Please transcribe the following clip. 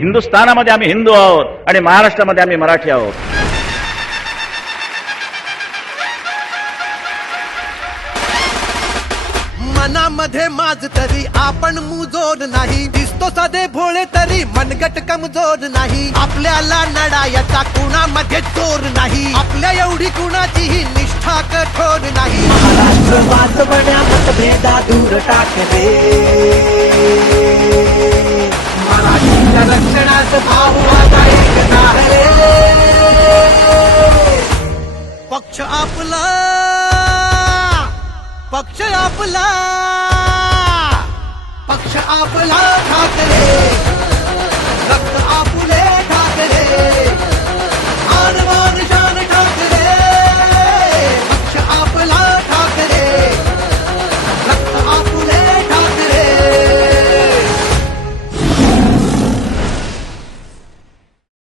हिंदुस्थानामध्ये आम्ही हिंदू आहोत आणि महाराष्ट्रामध्ये आम्ही मराठी आहोत. मनामध्ये माझ तरी आपण मुजोर नाही, दिसतो साधे भोळे तरी मनगट कमजोर नाही. आपल्याला लढायचा कुणामध्ये जोर नाही, आपल्या एवढी कुणाचीही निष्ठा कठोर नाही. महाराष्ट्र वाचवण्या मतभेदा दूर टाकले, मराठीच्या रक्षणात भाव माझा एक आहे. पक्ष आपला, पक्ष आपला, पक्ष आपला ठाकरे.